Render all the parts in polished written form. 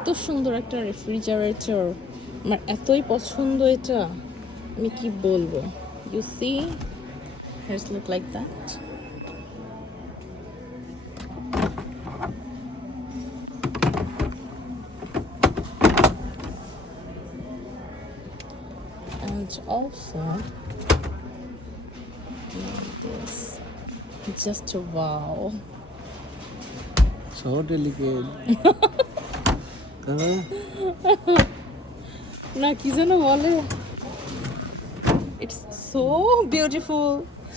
এত সুন্দর একটা রেফ্রিজারেটর, আমার এতই পছন্দ এটা, আমি কি বলবো। You see, it's look like that. And also this, just wow. So delicate. না কি যেন বলে, it's so beautiful,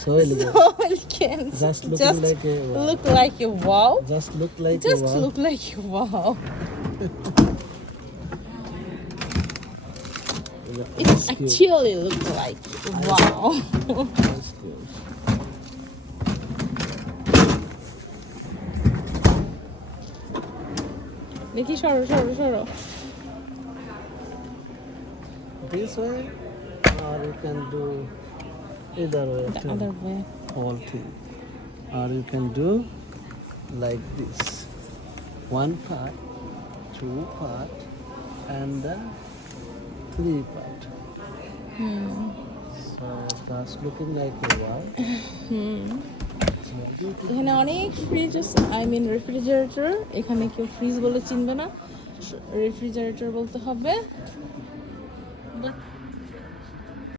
So elegant. so elegant, Just looking like a wow. look like a wow, Just look like just a wow. look like a wow. It That's cute. actually look like wow. That's cute. দেখি সরো সরো সরো। This way, or you can do either way The too. other way. Whole thing. Or you can do like this. One part, two part, and then three part. So that's looking like a wow. So beautiful. এখানে অনেক fridge আছে, I mean refrigerator. এখানে কেউ fridge বলে চিনবে না, refrigerator বলতে হবে। But